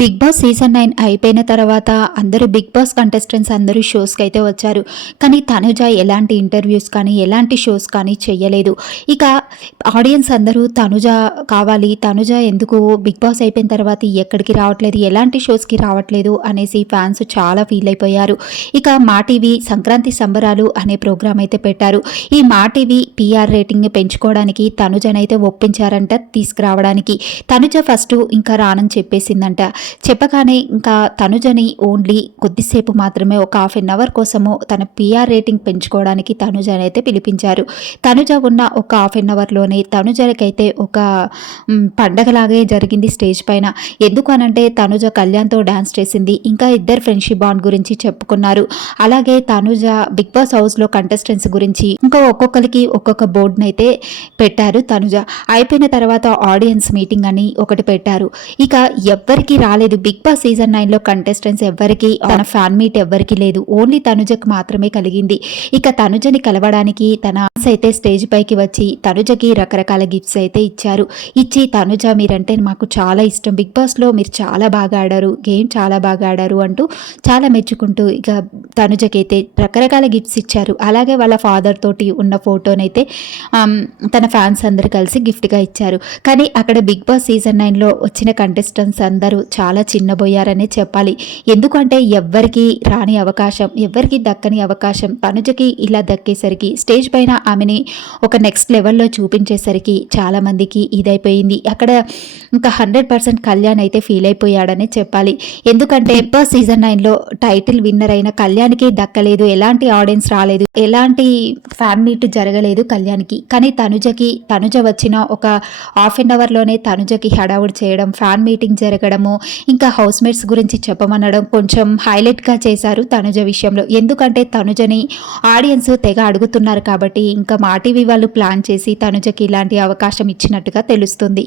Big boss season 9 అయిపోయిన తర్వాత అందరూ బిగ్ బాస్ కంటెస్టెంట్స్ అందరూ షోస్‌కి అయితే వచ్చారు. కానీ తనుజ ఎలాంటి ఇంటర్వ్యూస్ కానీ, ఎలాంటి షోస్ కానీ చెయ్యలేదు. ఇక ఆడియన్స్ అందరూ తనుజ కావాలి, తనుజ ఎందుకు బిగ్ బాస్ అయిపోయిన తర్వాత ఎక్కడికి రావట్లేదు, ఎలాంటి షోస్‌కి రావట్లేదు అనేసి ఫ్యాన్స్ చాలా ఫీల్ అయిపోయారు. ఇక మా టీవీ సంక్రాంతి సంబరాలు అనే ప్రోగ్రామ్ అయితే పెట్టారు. ఈ మా టీవీ పీఆర్ రేటింగ్ పెంచుకోవడానికి తనుజనైతే ఒప్పించారంట తీసుకురావడానికి. తనుజ ఫస్ట్ ఇంకా రానని చెప్పేసిందంట. చెప్పగానే ఇంకా తనుజని ఓన్లీ కొద్దిసేపు మాత్రమే ఒక హాఫ్ అన్ అవర్ కోసము తన పీఆర్ రేటింగ్ పెంచుకోవడానికి తనుజని అయితే పిలిపించారు. తనుజ ఉన్న ఒక హాఫ్ అన్ అవర్లోనే తనుజలకైతే ఒక పండగలాగే జరిగింది స్టేజ్ పైన. ఎందుకు అనంటే తనుజ కళ్యాణ్తో డ్యాన్స్ చేసింది. ఇంకా ఇద్దరు ఫ్రెండ్షిప్ బాండ్ గురించి చెప్పుకున్నారు. అలాగే తనుజ బిగ్ బాస్ హౌస్లో కంటెస్టెంట్స్ గురించి ఇంకా ఒక్కొక్కరికి ఒక్కొక్క బోర్డునైతే అయితే పెట్టారు. తనుజ అయిపోయిన తర్వాత ఆడియన్స్ మీటింగ్ అని ఒకటి పెట్టారు. ఇక ఎవ్వరికి రాలేదు బిగ్ బాస్ సీజన్ 9లో కంటెస్టెంట్స్ ఎవ్వరికి తన ఫ్యాన్ మీట్ ఎవ్వరికి లేదు. ఓన్లీ తనుజకు మాత్రమే కలిగింది. ఇక తనుజని కలవడానికి తన అయితే స్టేజ్ పైకి వచ్చి తనుజకి రకరకాల గిఫ్ట్స్ అయితే ఇచ్చారు. ఇచ్చి తనుజ మీరంటే మాకు చాలా ఇష్టం, బిగ్ బాస్లో మీరు చాలా బాగా ఆడారు, గేమ్ చాలా బాగా ఆడారు అంటూ చాలా మెచ్చుకుంటూ ఇక తనుజకైతే రకరకాల గిఫ్ట్స్ ఇచ్చారు. అలాగే వాళ్ళ ఫాదర్ తోటి ఉన్న ఫోటోనైతే తన ఫ్యాన్స్ అందరు కలిసి గిఫ్ట్గా ఇచ్చారు. కానీ అక్కడ బిగ్ బాస్ సీజన్ 9లో వచ్చిన కంటెస్టెంట్స్ అందరూ చాలా చిన్నబోయారనే చెప్పాలి. ఎందుకంటే ఎవ్వరికి రాని అవకాశం, ఎవ్వరికి దక్కని అవకాశం తనుజకి ఇలా దక్కేసరికి స్టేజ్ పైన ఆమెని ఒక నెక్స్ట్ లెవెల్లో చూపించేసరికి చాలామందికి ఇదైపోయింది. అక్కడ ఇంకా 100% కళ్యాణ్ అయితే ఫీల్ అయిపోయాడనే చెప్పాలి. ఎందుకంటే బిగ్ బాస్ సీజన్ 9లో టైటిల్ విన్నర్ అయిన కళ్యాణ్కి దక్కలేదు, ఎలాంటి ఆడియన్స్ రాలేదు, ఎలాంటి ఫ్యాన్ మీట్ జరగలేదు కళ్యాణ్కి. కానీ తనుజ వచ్చిన ఒక హాఫ్ అన్ అవర్లోనే తనుజకి హడావుడి చేయడం, ఫ్యాన్ మీటింగ్ జరగడము, ఇంకా హౌస్ మేట్స్ గురించి చెప్పమనడం కొంచెం హైలైట్గా చేశారు తనుజ విషయంలో. ఎందుకంటే తనుజని ఆడియన్స్ తెగ అడుగుతున్నారు కాబట్టి ఇంకా మా టీవీ వాళ్ళు ప్లాన్ చేసి తనుజకి ఇలాంటి అవకాశం ఇచ్చినట్టుగా తెలుస్తుంది.